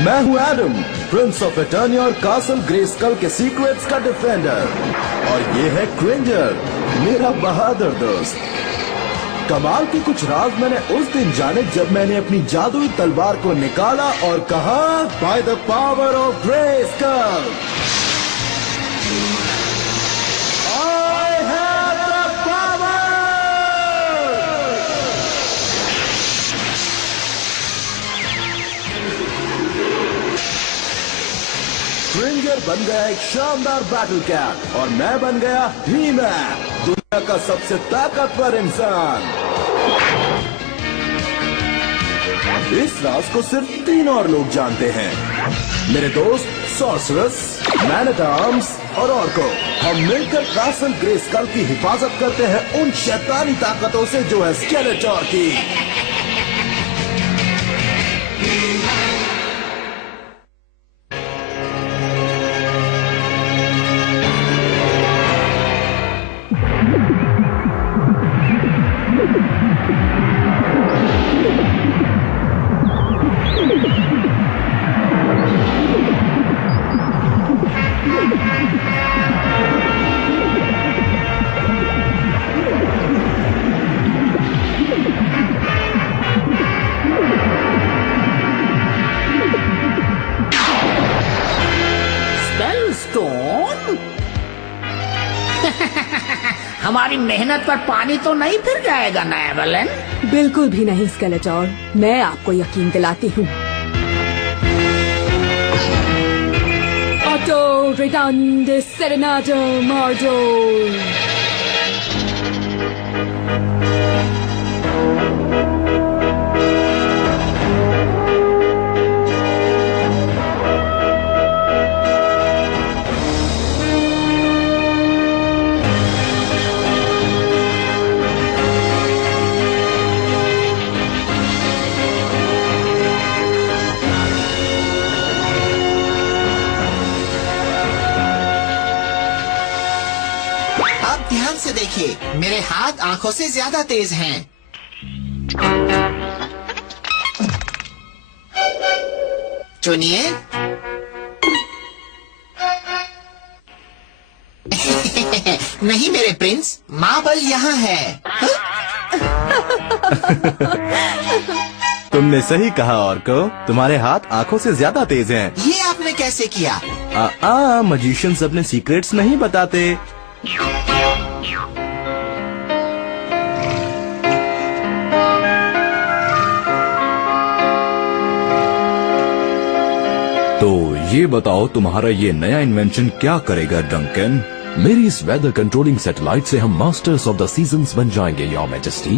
मैं हूँ Adam, Prince of attorney और कासल ग्रेस्कल के सीक्रेट्स का डिफेंडर। और ये है क्रिंजर, मेरा बहादुर दोस्त। कमाल के कुछ राज मैंने उस दिन जाने जब मैंने अपनी जादुई तलवार को निकाला और कहा, by the power of Greyskull I have the power. Cringer बन गया एक शानदार बैटल कैट और मैं बन गया ही-मैन, दुनिया का सबसे ताकतवर इंसान। इस राज को सिर्फ 3 और लोग जानते हैं, मेरे दोस्त सॉर्सरस, मैन एट आर्म्स और ऑर्को। हम मिलकर कासल ग्रेस्कल की हिफाजत करते हैं उन शैतानी ताकतों से जो है स्केलेटोर की। हमारी मेहनत पर पानी तो नहीं फिर जाएगा ना एवलन? बिल्कुल भी नहीं स्केलेटोर, मैं आपको यकीन दिलाती हूँ। ऑटो रिडांडे सेरेनाडो मार्डो। ध्यान से देखिए, मेरे हाथ आंखों से ज्यादा तेज हैं। चुनिए। नहीं मेरे प्रिंस, मार्बल यहाँ है। तुमने सही कहा ऑर्को, तुम्हारे हाथ आंखों से ज्यादा तेज हैं। ये आपने कैसे किया? मजिशियंस अपने सीक्रेट्स नहीं बताते। तो ये बताओ, तुम्हारा ये नया इन्वेंशन क्या करेगा डंकन? मेरी इस वेदर कंट्रोलिंग सैटेलाइट से हम मास्टर्स ऑफ द सीजन्स बन जाएंगे योर मैजेस्टी।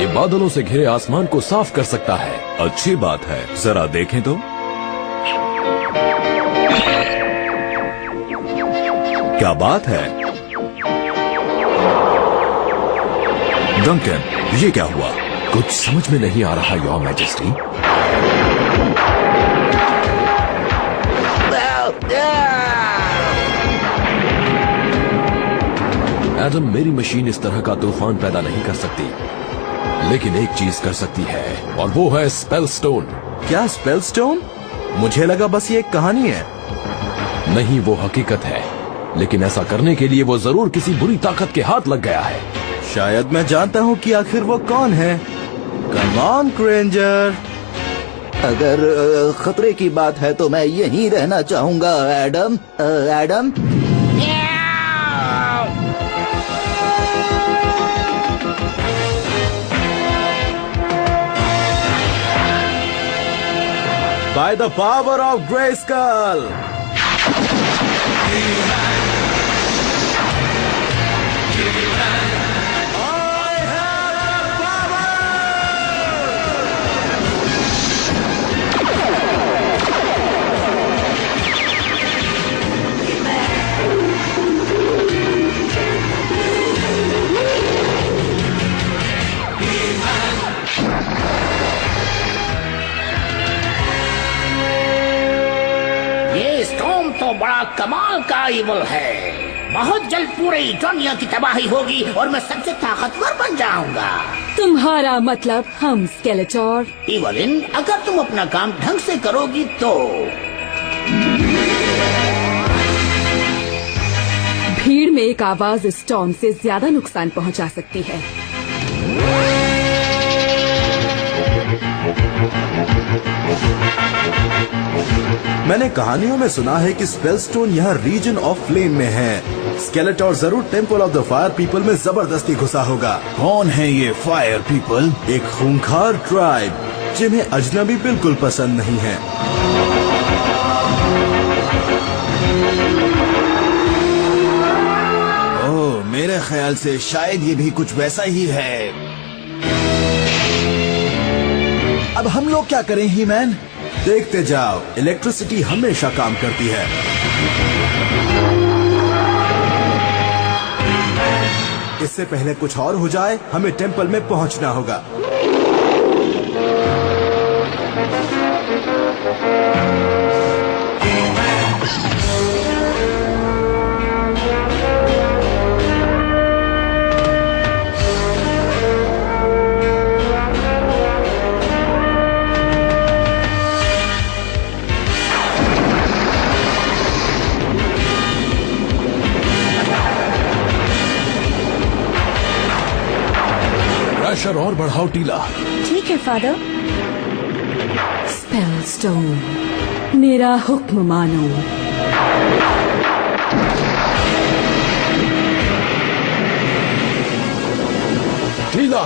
ये बादलों से घिरे आसमान को साफ कर सकता है। अच्छी बात है, जरा देखें तो। क्या बात है डंकन, ये क्या हुआ? कुछ समझ में नहीं आ रहा योर मैजेस्टी। एडम, मेरी मशीन इस तरह का तूफान पैदा नहीं कर सकती, लेकिन एक चीज कर सकती है और वो है स्पेल स्टोन। क्या स्पेल स्टोन? मुझे लगा बस ये एक कहानी है। नहीं, वो हकीकत है, लेकिन ऐसा करने के लिए वो जरूर किसी बुरी ताकत के हाथ लग गया है। शायद मैं जानता हूँ कि आखिर वो कौन है। Come on Cringer. अगर खतरे की बात है तो मैं यहीं रहना चाहूंगा Adam. Adam, By the power of Grayskull! ये स्टॉर्म तो बड़ा कमाल का इवल है। बहुत जल्द पूरे दुनिया की तबाही होगी और मैं सबसे ताकतवर बन जाऊंगा। तुम्हारा मतलब हम स्केलेटोर? इवलिन, अगर तुम अपना काम ढंग से करोगी तो। भीड़ में एक आवाज स्टॉर्म से ज्यादा नुकसान पहुंचा सकती है। मैंने कहानियों में सुना है कि स्पेलस्टोन यहाँ रीजन ऑफ फ्लेम में है। स्केलेटोर जरूर temple of the fire people में जबरदस्ती घुसा होगा। कौन है ये फायर पीपल? एक खूंखार ट्राइब जिन्हें अजनबी बिल्कुल पसंद नहीं है। ओह, मेरे ख्याल से शायद ये भी कुछ वैसा ही है। अब हम लोग क्या करें ही मैन? देखते जाओ, इलेक्ट्रिसिटी हमेशा काम करती है। इससे पहले कुछ और हो जाए, हमें टेम्पल में पहुंचना होगा। प्रेशर और बढ़ाओ टीला। ठीक है फादर। स्पेलस्टोन, मेरा हुक्म मानो। टीला,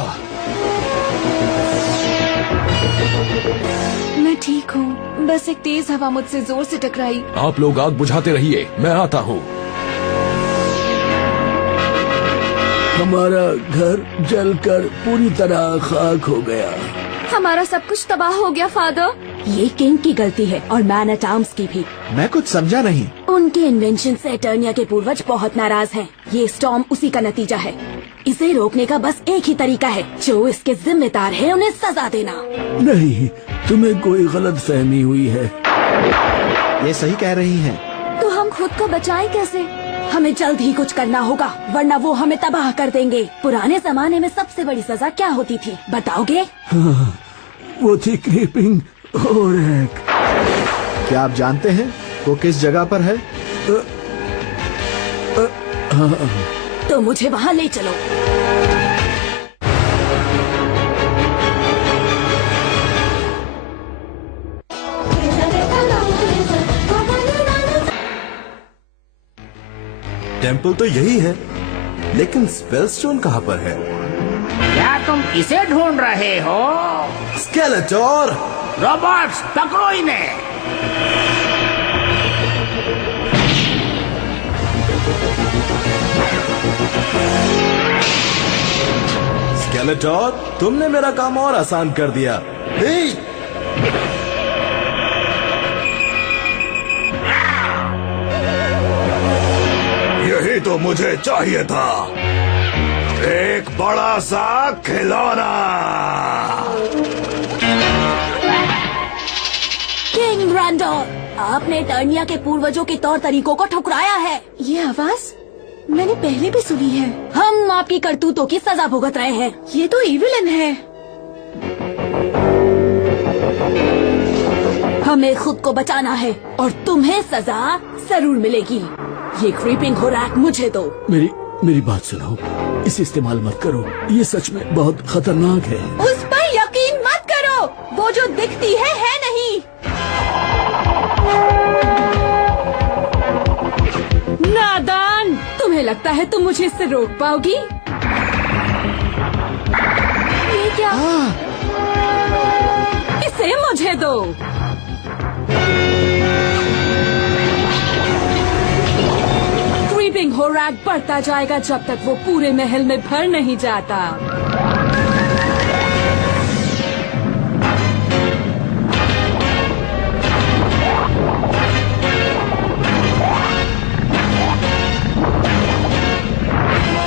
मैं ठीक हूँ, बस एक तेज हवा मुझसे जोर से टकराई। आप लोग आग बुझाते रहिए, मैं आता हूँ। हमारा घर जलकर पूरी तरह खाक हो गया। हमारा सब कुछ तबाह हो गया फादर। ये किंग की गलती है और मैन एट आर्म्स की भी। मैं कुछ समझा नहीं। उनके इन्वेंशन से एटर्निया के पूर्वज बहुत नाराज हैं। ये स्टॉर्म उसी का नतीजा है। इसे रोकने का बस एक ही तरीका है, जो इसके जिम्मेदार है उन्हें सजा देना। नहीं, तुम्हें कोई गलत फहमी हुई है। ये सही कह रही हैं। तो हम खुद को बचाएं कैसे? हमें जल्द ही कुछ करना होगा, वरना वो हमें तबाह कर देंगे। पुराने जमाने में सबसे बड़ी सजा क्या होती थी, बताओगे? हाँ, वो थी क्रीपिंग होरैक। क्या आप जानते हैं वो किस जगह पर है? तो मुझे वहाँ ले चलो। टेम्पल तो यही है, लेकिन स्पेलस्टोन कहाँ पर है? क्या तुम इसे ढूंढ रहे हो? स्केलेटोर! रोबोट्स, पकड़ो इन्हें। स्केलेटोर, तुमने मेरा काम और आसान कर दिया। यही तो मुझे चाहिए था, एक बड़ा सा खिलौना। किंग रैंडोर, आपने एटर्निया के पूर्वजों के तौर तरीकों को ठुकराया है। ये आवाज मैंने पहले भी सुनी है। हम आपकी करतूतों की सजा भुगत रहे हैं। ये तो इविलन है। हमें खुद को बचाना है और तुम्हें सजा जरूर मिलेगी। ये क्रीपिंग होरैक मुझे दो। मेरी बात सुनो, इसे इस्तेमाल मत करो, ये सच में बहुत खतरनाक है। उस पर यकीन मत करो, वो जो दिखती है नहीं। नादान, तुम्हें लगता है तुम मुझे इससे रोक पाओगी? ये क्या? इसे मुझे दो। क्रीपिंग होरैक बढ़ता जाएगा जब तक वो पूरे महल में भर नहीं जाता।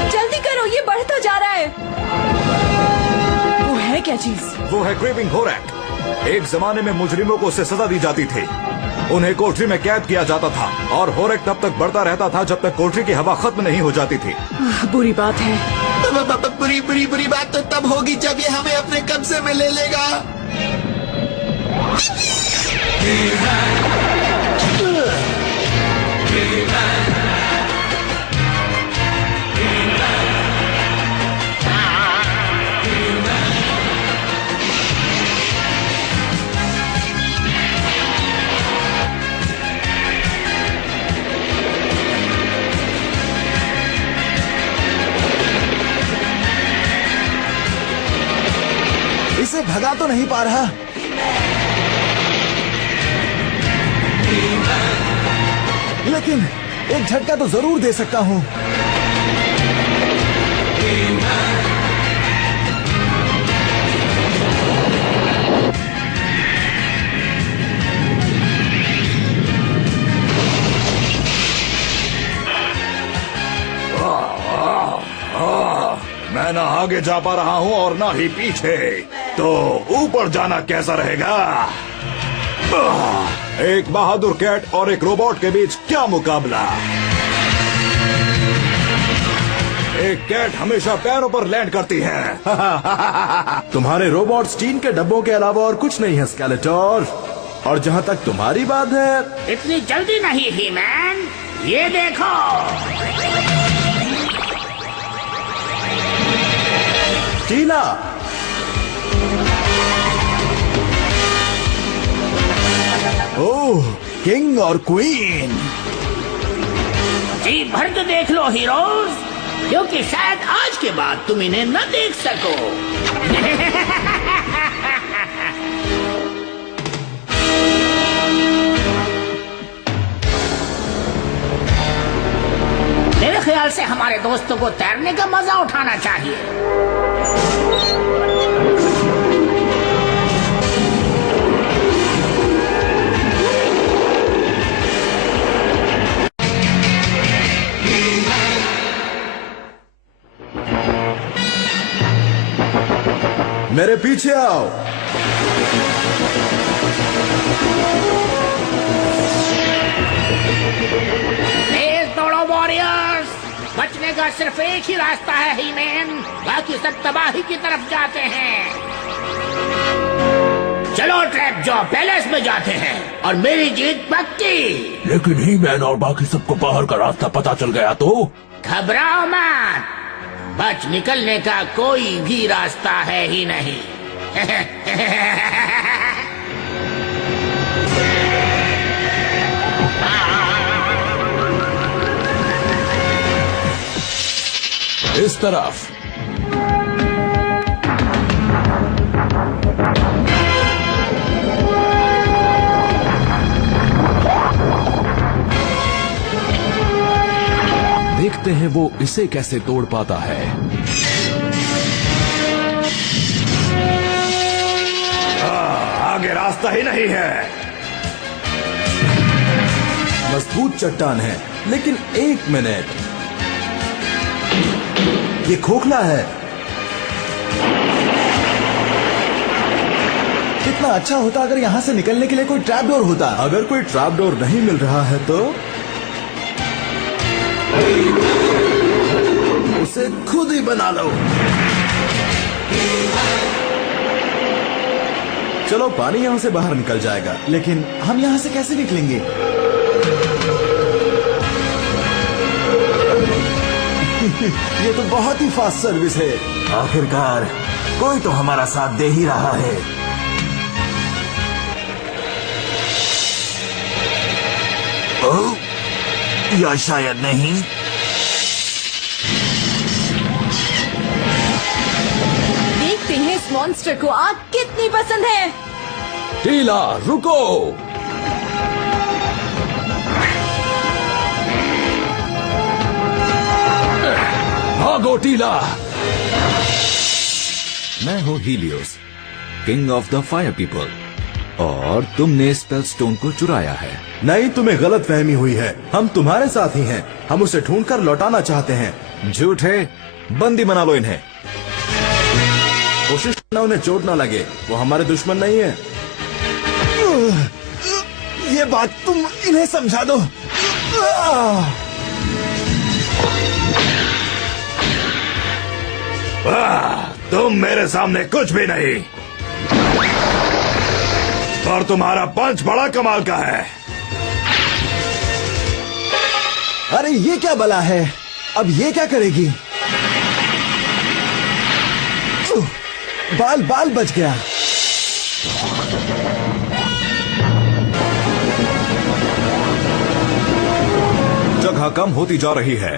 जल्दी करो, ये बढ़ता जा रहा है। वो है क्या चीज? वो है क्रीपिंग होरैक। एक जमाने में मुजरिमों को उससे सजा दी जाती थी। उन्हें कोठरी में कैद किया जाता था और होरेक तब तक बढ़ता रहता था जब तक कोठरी की हवा खत्म नहीं हो जाती थी। बुरी बात है। बुरी बुरी बुरी बात तो तब होगी जब ये हमें अपने कब्जे में ले लेगा। इसे भगा तो नहीं पा रहा। लेकिन एक झटका तो जरूर दे सकता हूँ। मैं ना आगे जा पा रहा हूँ और ना ही पीछे, तो ऊपर जाना कैसा रहेगा? एक बहादुर कैट और एक रोबोट के बीच क्या मुकाबला। एक कैट हमेशा पैरों पर लैंड करती है। तुम्हारे रोबोट्स टीन के डब्बों के अलावा और कुछ नहीं है स्केलेटोर। और जहाँ तक तुम्हारी बात है, इतनी जल्दी नहीं ही मैन, ये देखो। टीला, ओह, किंग और क्वीन। जी भर के देख लो हीरोज, क्योंकि शायद आज के बाद तुम इन्हें न देख सको। मेरे ख्याल से हमारे दोस्तों को तैरने का मजा उठाना चाहिए। मेरे पीछे आओ। तेज दौड़ो वॉरियर्स, बचने का सिर्फ एक ही रास्ता है ही मैन, बाकी सब तबाही की तरफ जाते हैं। चलो ट्रैप जॉ पैलेस में जाते हैं और मेरी जीत पक्की। लेकिन ही मैन और बाकी सबको बाहर का रास्ता पता चल गया तो? घबराओ मत, बच निकलने का कोई भी रास्ता है ही नहीं। इस तरफ। देखते हैं वो इसे कैसे तोड़ पाता है। आगे रास्ता ही नहीं है। मजबूत चट्टान है, लेकिन एक मिनट, ये खोखला है। कितना अच्छा होता अगर यहाँ से निकलने के लिए कोई ट्रैप डोर होता। अगर कोई ट्रैप डोर नहीं मिल रहा है तो उसे खुद ही बना लो। चलो, पानी यहाँ से बाहर निकल जाएगा, लेकिन हम यहाँ से कैसे निकलेंगे? ये तो बहुत ही फास्ट सर्विस है। आखिरकार कोई तो हमारा साथ दे ही रहा है। ओह, या शायद नहीं। देखते हैं इस मॉन्स्टर को आग कितनी पसंद है। टीला रुको। भागो टीला। मैं हूँ Helios, king of the fire people, और तुमने स्पेल स्टोन को चुराया है। नहीं, तुम्हें गलत फहमी हुई है। हम तुम्हारे साथ ही हैं। हम उसे ढूंढकर लौटाना चाहते हैं। झूठ है, बंदी बना लो इन्हें। कोशिश करना उन्हें चोट ना लगे, वो हमारे दुश्मन नहीं है। ये बात तुम इन्हें समझा दो। तुम मेरे सामने कुछ भी नहीं, और तुम्हारा पंच बड़ा कमाल का है। अरे ये क्या बला है, अब ये क्या करेगी? बाल बाल बच गया। जगह कम होती जा रही है,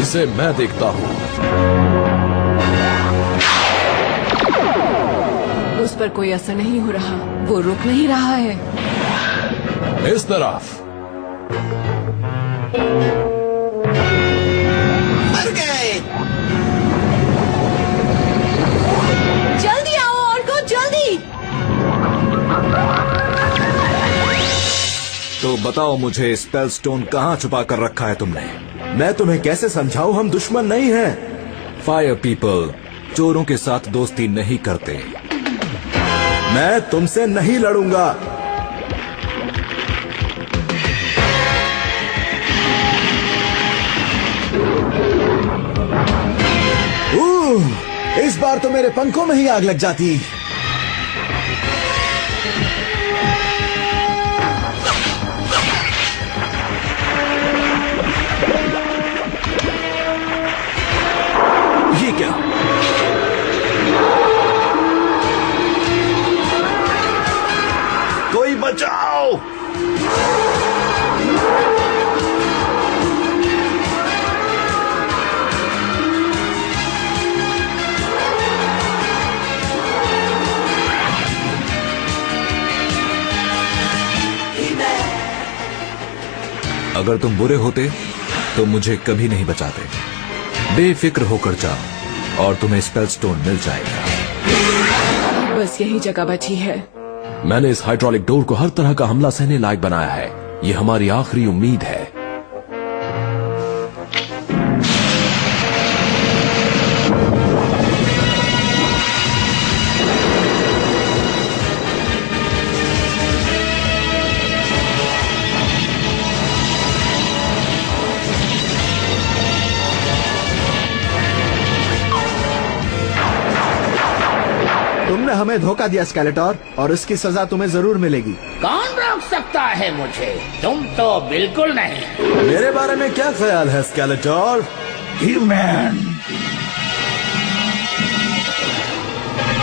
इसे मैं देखता हूँ। उस पर कोई असर नहीं हो रहा, वो रुक नहीं रहा है। इस तरफ। मर गए। जल्दी आओ और को जल्दी। तो बताओ मुझे, स्पेल स्टोन कहाँ छुपा कर रखा है तुमने? मैं तुम्हें कैसे समझाऊं, हम दुश्मन नहीं हैं। फायर पीपल चोरों के साथ दोस्ती नहीं करते। मैं तुमसे नहीं लड़ूंगा। इस बार तो मेरे पंखों में ही आग लग जाती। ये क्या? कोई बचाओ। अगर तुम बुरे होते तो मुझे कभी नहीं बचाते। बेफिक्र होकर जाओ और तुम्हें स्पेल स्टोन मिल जाएगा। बस यही जगह बची है। मैंने इस हाइड्रोलिक डोर को हर तरह का हमला सहने लायक बनाया है। ये हमारी आखिरी उम्मीद है। तुमने हमें धोखा दिया स्केलेटोर, और इसकी सजा तुम्हें जरूर मिलेगी। कौन रोक सकता है मुझे? तुम तो बिल्कुल नहीं। मेरे बारे में क्या ख्याल है स्केलेटोर? ह्यूमन।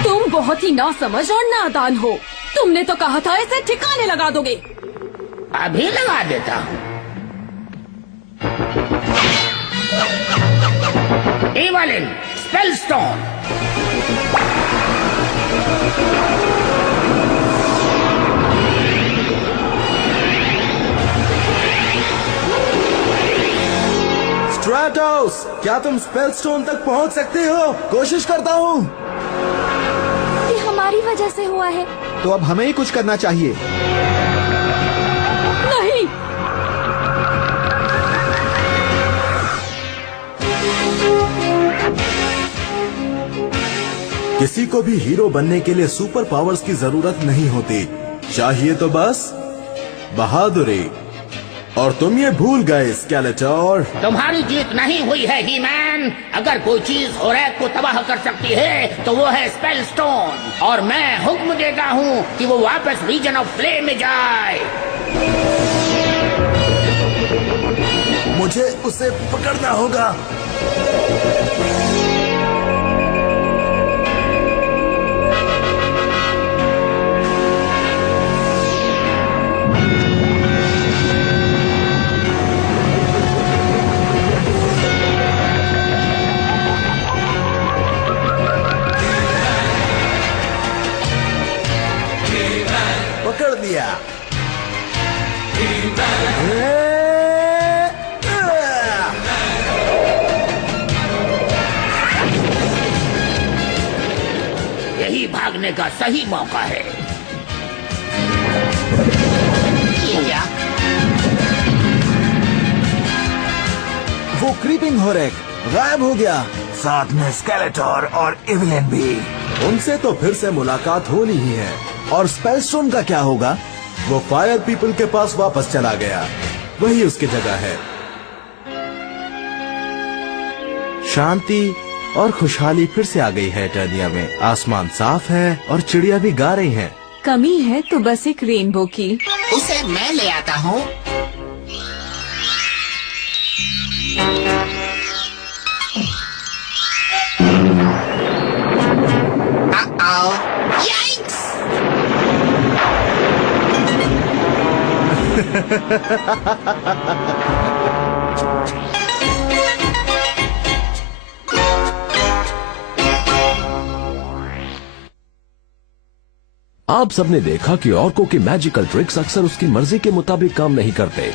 तुम बहुत ही नासमझ और नादान हो। तुमने तो कहा था इसे ठिकाने लगा दोगे। अभी लगा देता हूँ। Evelyn spell stone. स्ट्रैटोस, क्या तुम स्पेल स्टोन तक पहुंच सकते हो? कोशिश करता हूँ। ये हमारी वजह से हुआ है। तो अब हमें ही कुछ करना चाहिए। नहीं। किसी को भी हीरो बनने के लिए सुपर पावर्स की जरूरत नहीं होती, चाहिए तो बस बहादुरी। और तुम ये भूल गए स्केलेटोर। तुम्हारी जीत नहीं हुई है ही-मैन। अगर कोई चीज होरैक को तबाह कर सकती है तो वो है स्पेल स्टोन, और मैं हुक्म देता हूँ कि वो वापस रीजन ऑफ फ्लेम में जाए। मुझे उसे पकड़ना होगा। पकड़ दिया। यही भागने का सही मौका है। क्या? वो क्रीपिंग होरेक गायब हो गया, साथ में स्केलेटोर और इवलिन भी। उनसे तो फिर से मुलाकात होनी ही है। और स्पेलस्टोन का क्या होगा? वो फायर पीपल के पास वापस चला गया, वही उसकी जगह है। शांति और खुशहाली फिर से आ गई है एटर्निया में। आसमान साफ है और चिड़िया भी गा रही हैं। कमी है तो बस एक रेनबो की। उसे मैं ले आता हूँ। Yikes! आप सबने देखा कि ऑर्को के मैजिकल ट्रिक्स अक्सर उसकी मर्जी के मुताबिक काम नहीं करते।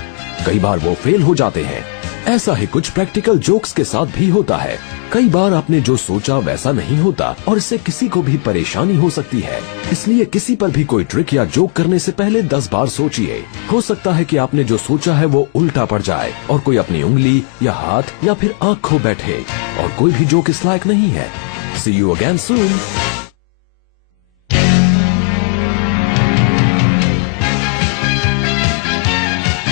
कई बार वो फेल हो जाते हैं। ऐसा ही कुछ प्रैक्टिकल जोक्स के साथ भी होता है। कई बार आपने जो सोचा वैसा नहीं होता और इससे किसी को भी परेशानी हो सकती है। इसलिए किसी पर भी कोई ट्रिक या जोक करने से पहले 10 बार सोचिए। हो सकता है कि आपने जो सोचा है वो उल्टा पड़ जाए और कोई अपनी उंगली या हाथ या फिर आँख खो बैठे और कोई भी जोक इस लायक नहीं है। See you again soon.